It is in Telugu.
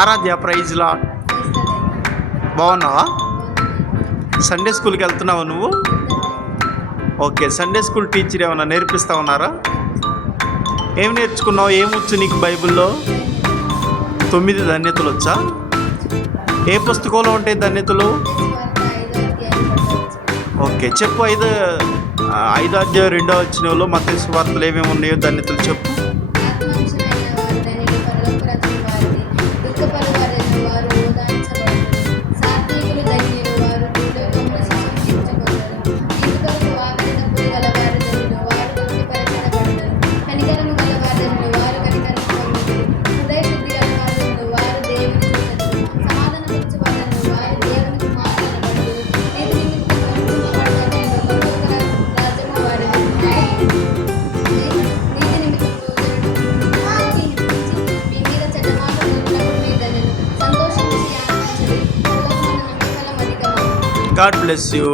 ఆరాధ్య ప్రైజ్లా బాగున్నావా? సండే స్కూల్కి వెళ్తున్నావా నువ్వు? ఓకే, సండే స్కూల్ టీచర్ ఏమన్నా నేర్పిస్తా ఉన్నారా? ఏం నేర్చుకున్నావు? ఏమొచ్చు నీకు బైబిల్లో? 9 ధన్యతలు వచ్చా? ఏ పుస్తకంలో ఉంటాయి ధన్యతలు? ఓకే చెప్పు. 5 అధ్యాయం 2వ వచనంలో మత్తయి సువార్తలు ఏమేమి ఉన్నాయో ధన్యతలు చెప్పు. God bless you.